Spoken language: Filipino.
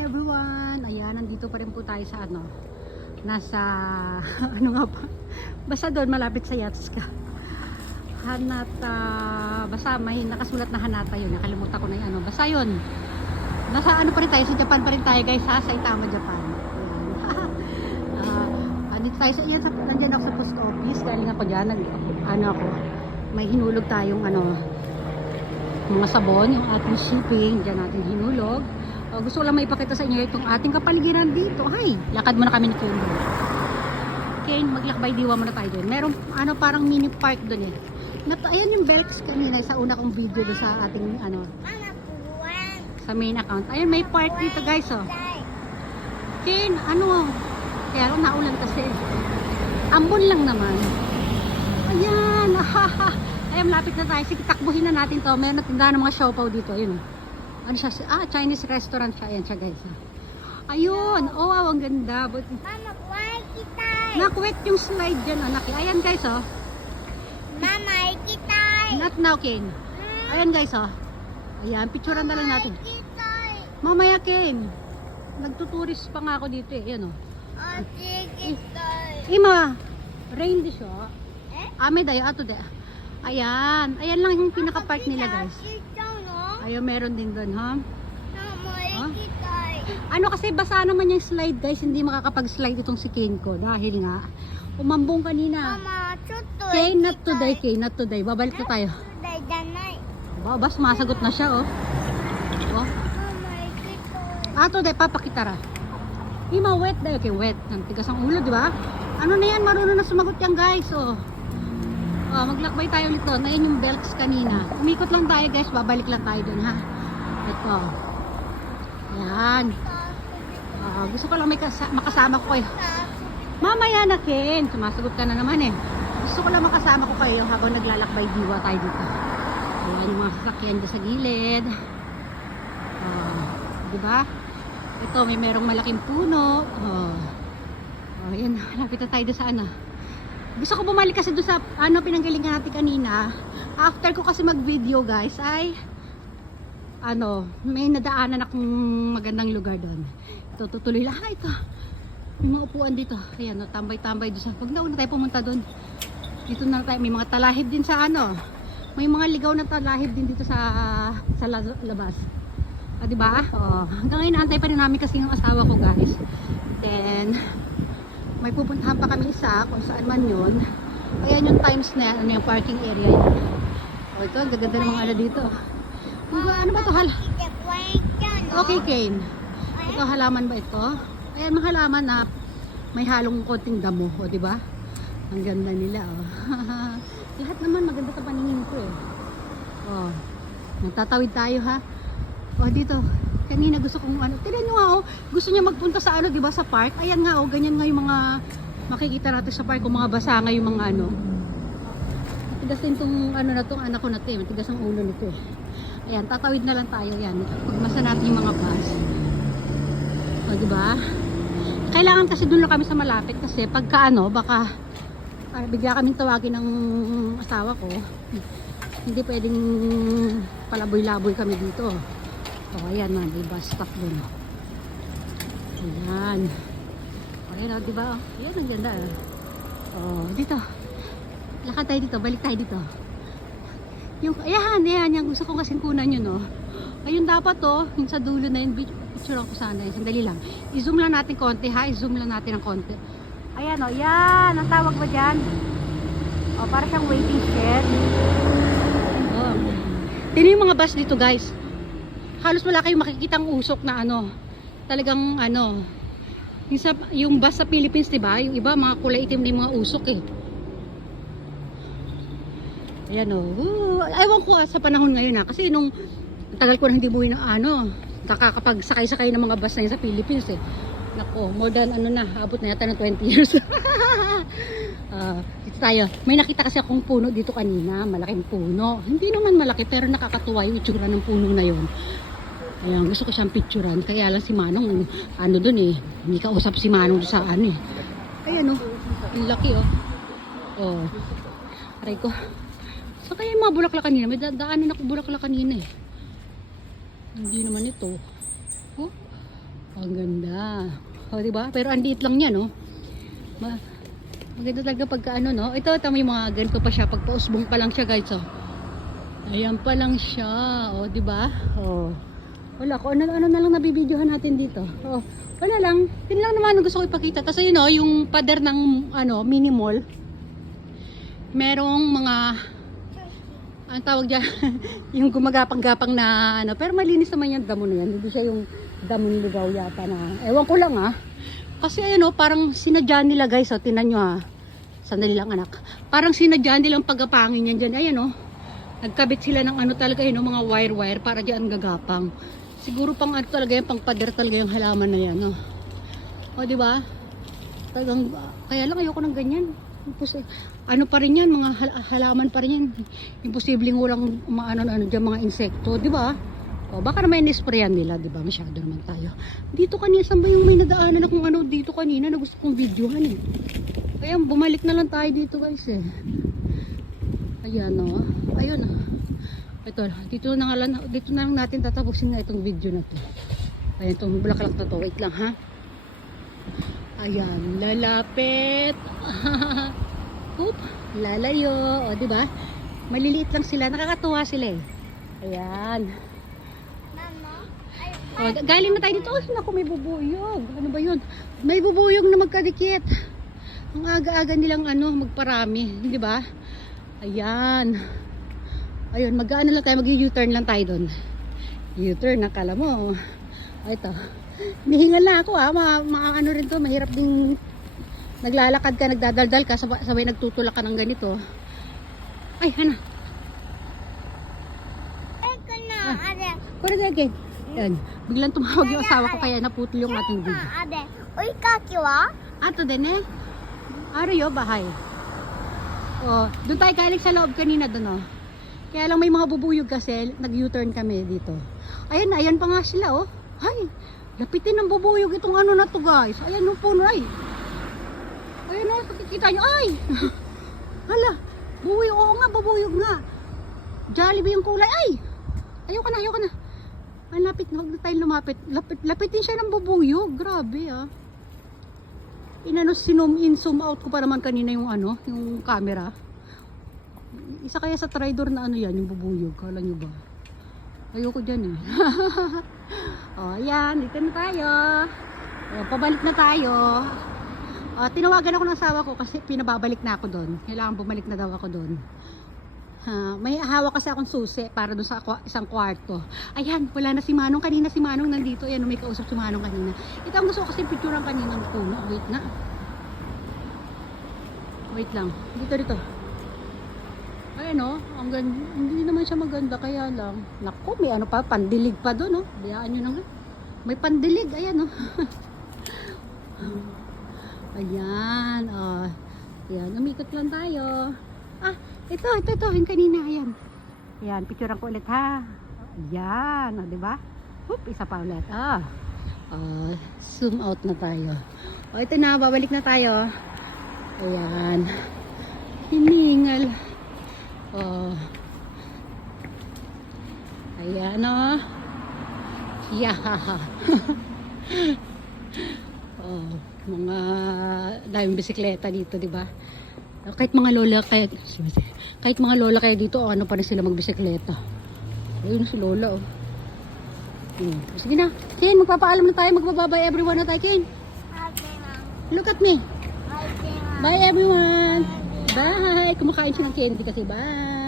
everyone! Ayan, nandito pa rin po tayo sa ano, nasa, ano nga pa, basta doon malapit sa Yatska. Hanata, basta may nakasulat na Hanata yun, nakalimutan ko na yung ano, basta yun. Nasa ano pa rin tayo, sa Japan pa rin tayo guys ha, sa Saitama, Japan. Ayan. Andito tayo, so, yan, nandiyan ako sa post office, galing nga pa dyan, ano ako, may hinulog tayong ano, mga sabon, yung ating shipping, dyan natin hinulog. Gusto ko lang maipakita sa inyo itong ating kapaligiran dito. Hay, lakad muna kami ni Kane. Kane, maglakbay diwa muna tayo doon. Meron ano parang mini park doon eh. Ayan yung Belks kanina sa una kong video doon sa ating ano, sa main account. Ayun, may park dito guys oh. Kane, ano, kaya lang naulan kasi. Ambon lang naman. Ayan, ayun, lapit na tayo. Sige, takbuhin na natin to. May natindahan ng mga siopaw dito. Ayun. Ano siya? Chinese restaurant siya. Ayan siya guys. Ayun. Oh, wow, ang ganda. But, Mama, why kita? nakwet yung slide dyan, anak. Ayan guys, oh. Mama, kita. Not now, King. Ayan guys, oh. Ayan, picturean na lang natin. Kita. Mamaya, King. Nagtuturist pa nga ako dito eh. Ayan, oh. Kita. Ima, rain di siya. Eh? Ame dayo, ato de. Ayan. Ayan lang yung pinaka-park nila guys. Ayun, meron din doon, ha? Huh? Ano kasi basa naman yung slide guys, hindi makakapag-slide itong si Kane ko dahil nga umambong kanina. Mama, tutoy. Kane, not today, Kane, not today. Babalik na tayo. Today, danay. Bas, masagot na siya, oh. Oh. Mama, kita. Today, papakita ra. Ima, wet dayo, okay, wet. Ang tigas ang ulo, di ba? Ano na yan, marunong na sumagot yan guys, oh. Maglakbay tayo ulit doon. Ayan yung Belks kanina. Umikot lang tayo guys, babalik lang tayo doon, ha. Ito. Yan. Gusto ko lang may makasama ko kayo. Mamaya na Ken, sumasagot ka na naman eh. Gusto ko lang makasama ko kayo habang naglalakbay diwa tayo dito. Ayan yung mga sasakyan dyan sa gilid. Diba? Ito may merong malaking puno. Ayan, lapit na tayo doon sa ano. Gusto ko bumalik kasi doon sa ano pinanggalingan natin kanina. After ko kasi mag-video guys ay ano, may nadaanan akong magandang lugar doon. Ito, tutuloy lang. Ito. May mga upuan dito. Ayan, no, tambay-tambay doon sa. Pag nauna tayo pumunta doon. Dito na tayo. May mga talahib din sa ano. May mga ligaw na talahib din dito sa labas. Diba? Hanggang ngayon naantay pa rin namin kasi yung asawa ko guys. Then may pupuntahan pa kami isa kung saan man yun. Ayan yung times na ano yung parking area yun. Ito, gaganda ng mga ano dito. Ano ba ito? Okay, Kane. Ito, halaman ba ito? Ayan, mga halaman na may halong konting damo. O, diba? Ang ganda nila, oh. Lahat naman maganda sa paningin ko, eh. Oh, nagtatawid tayo, ha? O, dito. Kanina gusto kong ano. Tignan nyo nga, oh. Gusto niya magpunta sa ano, diba? Sa park. Ayan nga, oh. Ganyan nga yung mga makikita natin sa park. Kung mga basa nga yung mga ano. Matigas din itong ano na itong anak ko na ito, eh. Matigas ang ulo nito, eh. Ayan, tatawid na lang tayo yan. Pagmasa natin yung mga bus. O, diba? Kailangan kasi doon lang kami sa malapit kasi pagka ano, baka bigla kaming tawagin ng asawa ko. Hindi pwedeng palaboy-laboy kami dito. O, ayan na, may bus stop doon. Ayan. Ayan, o, diba? Ayan, ang ganda. O, dito. Lakad tayo dito, balik tayo dito. Yung, ayan, yung gusto kong kasing kunan yun, no. Ayun dapat, oh, yung sa dulo na yun, picture ko sana yun, sandali lang. I-zoom lang natin konti, ha, i-zoom lang natin ng konti. Ayan, oh, yan, ang tawag ba dyan? Oh, para siyang waiting shed. Oh. Tignan yung mga bus dito, guys. Halos wala kayong makikitang usok na ano, talagang ano, yung bus sa Philippines, diba? Yung iba, mga kulay itim na yung mga usok, eh. Ayan o. Ewan ko sa panahon ngayon kasi nung tagal ko na hindi buhay ng ano, nakakapag-sakay-sakay ng mga bus na yun sa Philippines eh. Nako, more than ano na, abot na yata ng 20 years. Dito tayo. May nakita kasi akong puno dito kanina, malaking puno. Hindi naman malaki pero nakakatuwa yung itsura ng puno na yun. Ayan, gusto ko siyang picturean. Kaya lang si Manong, ano dun eh, hindi kausap si Manong sa ano eh. Ayan o, ang laki o. Oh, aray ko. So kaya yung mga bulaklak kanina, may daanan ako bulaklak kanina eh. Hindi naman ito. Oh, Ang ganda. O, diba? Pero ang liit lang niya, no? Maganda talaga pagka ano, no? Ito, may mga ganito pa siya. Pag pausbong pa lang siya, guys, oh. Ayan pa lang siya. O, diba? O. Wala, kung ano na lang nabibidyohan natin dito. O, wala lang. Yun lang naman ang gusto ko ipakita. Tapos, yun, o, yung pader ng, mini mall. Merong mga, ang tawag dyan, yung gumagapang-gapang na, pero malinis naman yung damo na yan. Hindi siya yung damon ligaw yata na, ewan ko lang kasi parang sinadya nila guys, tinan nyo sandali lang anak, parang sinadya nilang pagapangin yan dyan, ayan nagkabit sila ng talaga mga wire para dyan gagapang, siguro pang talaga yan, pang pader talaga yung halaman na yan diba, talagang, kaya lang ayoko ng ganyan, pa rin yan, mga halaman pa rin yan, imposibleng walang dyan, mga insekto, diba? Baka naman in-sprayan nila, di ba? Masyado naman tayo. Dito kanina, saan ba yung may nadaanan akong dito kanina na gusto kong videohan Kaya bumalik na lang tayo dito guys Ayan Ayun Ito, dito na lang natin tatapusin nga itong video na to. Ayan, itong bulaklak na to. Wait lang ha. Ayan, lalapit. Oop, lalayo. O, di ba? Maliliit lang sila. Nakakatuwa sila Ayan. Galing na tayo dito. Naku, may bubuyog. Ano ba yun? May bubuyog na magkadikit. Ang aga-aga nilang magparami. Di ba? Ayan. Ayun, mag-ano lang tayo. Mag-U-turn lang tayo doon. U-turn, nakala mo. Ito. Nihingal na ako Maano rin to. Mahirap ding naglalakad ka, nagdadaldal ka. Sabay nagtutulak ka ng ganito. Ay, hana. Ay, kana, ade. Pwede again. Yan. Biglang tumawag yung asawa ko kaya naputol yung ating video. Ade, uy, kaki wa? Ato din Ariyo, bahay. Doon tayo galing sa loob kanina doon Kaya lang may mga bubuyog kasi, nag-U-turn kami dito. Ayan pa nga sila Ay, lapitin ng bubuyog itong na to guys. Ayan yung puno Ayan pakikita nyo. Ay! Hala, bubuyog. Oo nga, bubuyog nga. Jollibee yung kulay. Ay! Ayoko na. Ang lapit na, huwag na tayong lumapit. Lapitin siya ng bubuyog. Grabe Sinum in, zoom out ko pa naman kanina yung yung camera. Isa kaya sa tridor na yan, yung bubuyog. Kala nyo ba? Ayoko dyan ayan, dito na tayo. Pabalik na tayo. Tinawagan ako ng asawa ko kasi pinababalik na ako doon. Kailangan bumalik na daw ako doon. May hawak kasi akong susi para doon sa isang kwarto. Ayan, wala na si Manong. Kanina si Manong nandito. Ayan, may kausap si Manong kanina. Ito ang gusto ko kasi picturean kanina ng puno. Wait na. Wait lang. Dito. Ayan ang ganda. Hindi naman siya maganda. Kaya lang. Naku, may pandilig pa doon Bayaan nyo na nga. May pandilig. Ayan Ayan. Ayan, umikot lang tayo. Ito, yung kanina, ayan. Ayan, picturean ko ulit ha. Ayan, diba? Oop, isa pa ulit. Zoom out na tayo. Ito na, babalik na tayo. Ayan. Hiningal. Ayan Yeah. Mga daming bisikleta dito, diba? Kahit mga lola kaya dito pa rin sila magbisikleta. Ayun si lola Sige na Ken, magpapaalam na tayo, magbababay everyone na tayo Ken. Look at me. Bye everyone. Bye. Kumakain siya ng candy kasi bye.